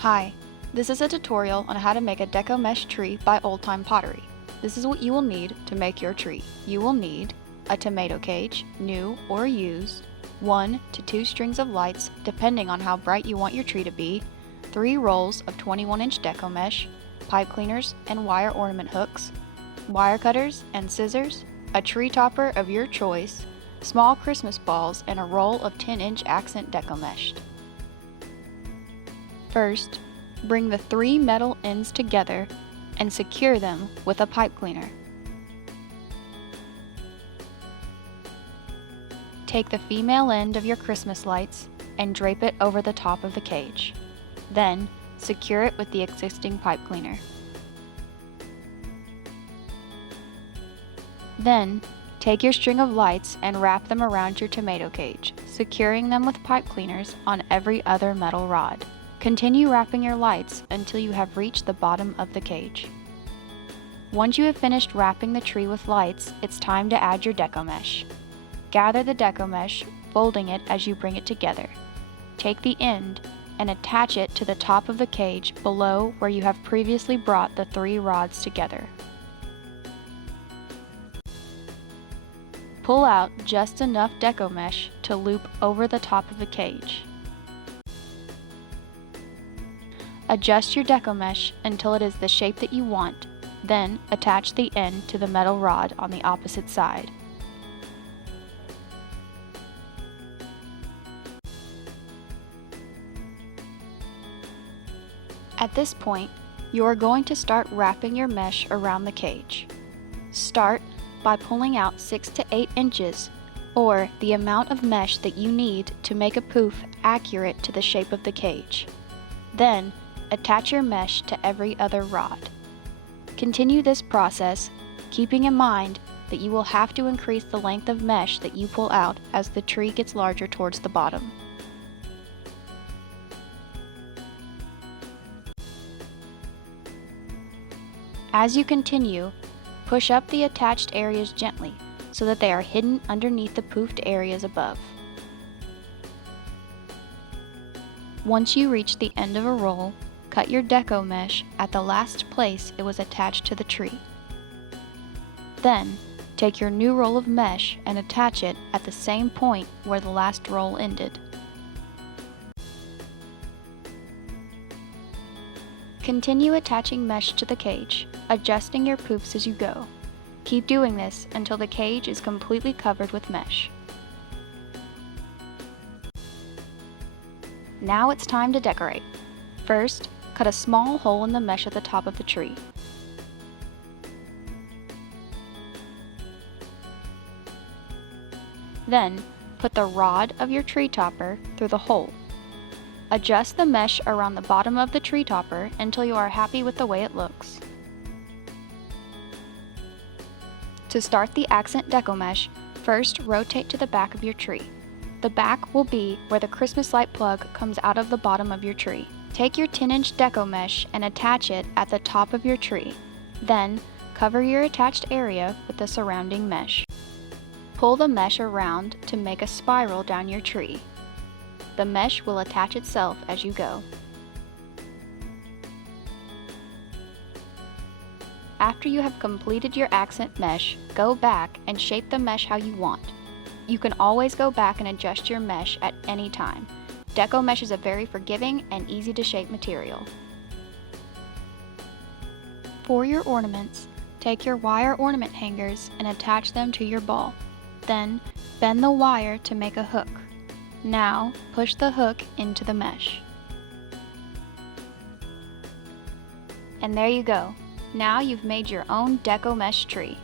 Hi, this is a tutorial on how to make a Deco Mesh tree by Old Time Pottery. This is what you will need to make your tree. You will need a tomato cage, new or used, 1 to 2 strings of lights depending on how bright you want your tree to be, 3 rolls of 21-inch Deco Mesh, pipe cleaners and wire ornament hooks, wire cutters and scissors, a tree topper of your choice, small Christmas balls, and a roll of 10-inch accent Deco Mesh. First, bring the 3 metal ends together and secure them with a pipe cleaner. Take the female end of your Christmas lights and drape it over the top of the cage. Then, secure it with the existing pipe cleaner. Then, take your string of lights and wrap them around your tomato cage, securing them with pipe cleaners on every other metal rod. Continue wrapping your lights until you have reached the bottom of the cage. Once you have finished wrapping the tree with lights, it's time to add your Deco Mesh. Gather the Deco Mesh, folding it as you bring it together. Take the end and attach it to the top of the cage below where you have previously brought the 3 rods together. Pull out just enough Deco Mesh to loop over the top of the cage. Adjust your Deco Mesh until it is the shape that you want, then attach the end to the metal rod on the opposite side. At this point, you are going to start wrapping your mesh around the cage. Start by pulling out 6 to 8 inches, or the amount of mesh that you need to make a poof accurate to the shape of the cage. Then, attach your mesh to every other rod. Continue this process, keeping in mind that you will have to increase the length of mesh that you pull out as the tree gets larger towards the bottom. As you continue, push up the attached areas gently so that they are hidden underneath the poofed areas above. Once you reach the end of a roll, cut your Deco Mesh at the last place it was attached to the tree. Then, take your new roll of mesh and attach it at the same point where the last roll ended. Continue attaching mesh to the cage, adjusting your poofs as you go. Keep doing this until the cage is completely covered with mesh. Now it's time to decorate. First, cut a small hole in the mesh at the top of the tree. Then, put the rod of your tree topper through the hole. Adjust the mesh around the bottom of the tree topper until you are happy with the way it looks. To start the accent Deco Mesh, first rotate to the back of your tree. The back will be where the Christmas light plug comes out of the bottom of your tree. Take your 10-inch Deco Mesh and attach it at the top of your tree. Then, cover your attached area with the surrounding mesh. Pull the mesh around to make a spiral down your tree. The mesh will attach itself as you go. After you have completed your accent mesh, go back and shape the mesh how you want. You can always go back and adjust your mesh at any time. Deco Mesh is a very forgiving and easy to shape material. For your ornaments, take your wire ornament hangers and attach them to your ball. Then, bend the wire to make a hook. Now, push the hook into the mesh. And there you go. Now you've made your own Deco Mesh tree.